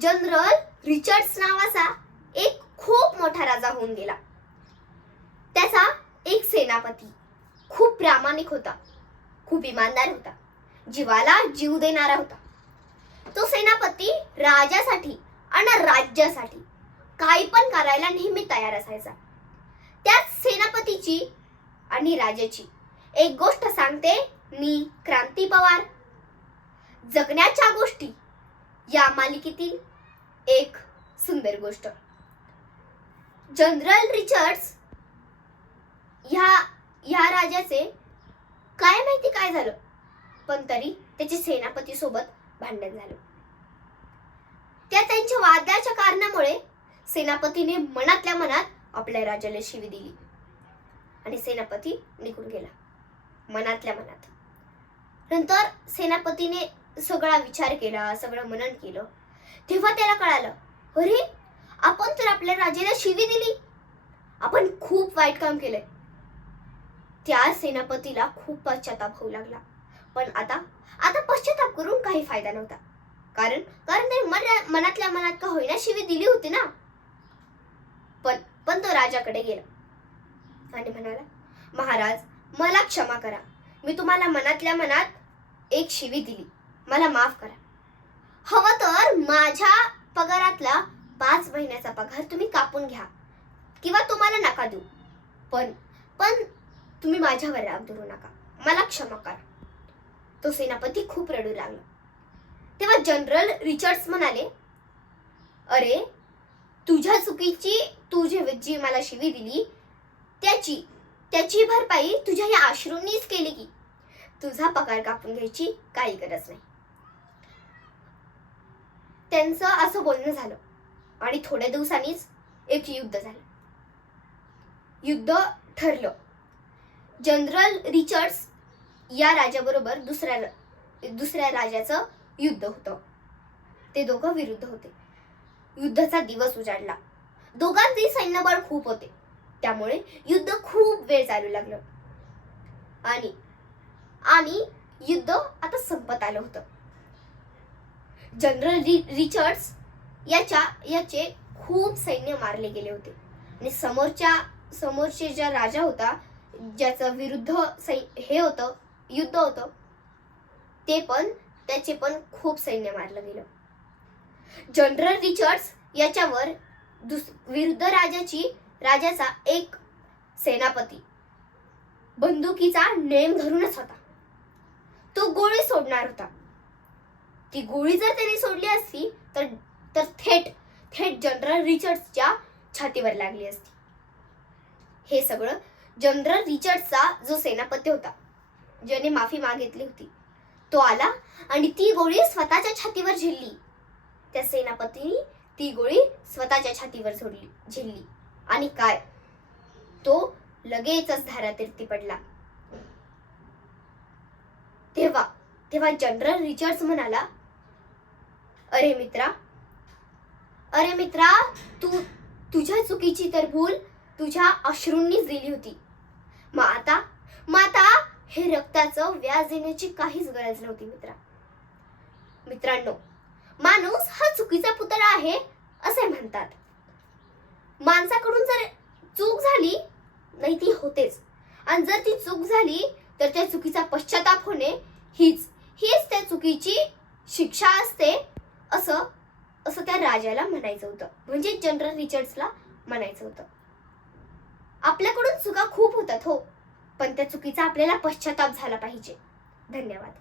General Richards नावाचा एक खूप मोठा राजा होऊन गेला. त्याचा एक सेनापती खूप प्रामाणिक होता खूप इमानदार होता जीवाला जीव देणारा होता. तो सेनापती राजासाठी आणि राज्यासाठी काही पण करायला नेहमी तयार असायचा. त्याच सेनापतीची आणि राजाची एक गोष्ट सांगते मी क्रांती पवार. जगण्याच्या गोष्टी या मालिकेतील एक सुंदर गोष्ट. जनरल रिचर्ड्स ह्या ह्या राजाचे काय माहिती काय झालं? पण तरी त्याचे सेनापती सोबत भांडण झालं. त्या त्यांच्या वादाच्या कारणामुळे सेनापतीने मनातल्या मनात आपल्या राजाला शिवी दिली. आणि सेनापती निघून गेला. मनातल्या मनात. नंतर सेनापतीने सगळा विचार केला सगळं मनन केलं. तेव्हा त्याला कळालं अरे आपण तर आपल्या राजाला शिवी दिली. आपण खूप वाईट काम केलंय. त्या सेनापतीला खूप पश्चाताप होऊ लागला. पण आता आता पश्चाताप करून काही फायदा नव्हता. कारण कारण ते मन- मनातल्या मनात का होईना शिवी दिली होती ना. पण पण तो राजाकडे गेला. आणि म्हणाला महाराज मला क्षमा करा. मी तुम्हाला मनातल्या मनात एक शिवी दिली. मला माफ करा. हवं तर माझ्या पगारातला पाच महिन्याचा पगार तुम्ही कापून घ्या. किंवा तुम्हाला नका देऊ. पण पण तुम्ही माझ्यावर राग धरू नका. मला क्षमा करा. तो सेनापती खूप रडू लागला. तेव्हा जनरल रिचर्ड्स म्हणाले अरे तुझ्या चुकीची तू जे जी मला शिवी दिली. त्याची त्याची भरपाई तुझ्या या अश्रूंनीच केली की. तुझा पगार कापून घ्यायची काही गरज नाही. त्यांचं असं बोलणं झालं. आणि थोड्या दिवसांनीच एक युद्ध झालं. युद्ध ठरलं. जनरल रिचर्ड्स या राजाबरोबर दुसऱ्या दुसऱ्या राजाचं युद्ध होतं. ते दोघं विरुद्ध होते. युद्धाचा दिवस उजाडला. दोघांचे सैन्यबळ खूप होते. त्यामुळे युद्ध खूप वेळ चालू लागलं. आणि आणि युद्ध आता संपत आलं होतं. जनरल रि रिचर्ड्स याच्या याचे खूप सैन्य मारले गेले होते. आणि समोरच्या समोरचे ज्या राजा होता ज्याचं विरुद्ध सै हे होतं युद्ध होतं ते पण त्याचे पण खूप सैन्य मारलं गेलं. जनरल रिचर्ड्स याच्यावर दुस विरुद्ध राजाची राजाचा एक सेनापती बंदुकीचा नेम धरूनच होता. तो गोळी सोडणार होता. ती गोळी जर त्याने सोडली असती तर तर थेट थेट जनरल रिचर्ड्सच्या छातीवर लागली असती. हे सगळं जनरल रिचर्डचा जो सेनापती होता ज्याने माफी मागितली होती तो आला आणि ती गोळी स्वतःच्या छातीवर झेलली. त्या सेनापतीने ती गोळी स्वतःच्या छातीवर झोडली झेलली. आणि काय? तो लगेचच धारातीर्थी पडला तेव्हा तेव्हा जनरल रिचर्ड्स म्हणाला अरे मित्रा. अरे मित्रा तू तुझ्या चुकीची तर भूल तुझ्या अश्रूंनीच दिली होती. मग आता मग आता हे रक्ताचं व्याज देण्याची काहीच गरज नव्हती मित्रा. मित्रांनो माणूस हा चुकीचा पुतळा आहे असे म्हणतात. माणसाकडून जर चूक झाली नाही ती होतेच. आणि जर ती चूक झाली तर त्या चुकीचा पश्चाताप होणे हीच हीच त्या चुकीची शिक्षा असते. असं असं त्या राजाला म्हणायचं होतं. म्हणजे जनरल रिचर्ड्सला म्हणायचं होतं. आपल्याकडून चुका खूप होतात हो पण त्या चुकीचा आपल्याला पश्चाताप झाला पाहिजे. धन्यवाद.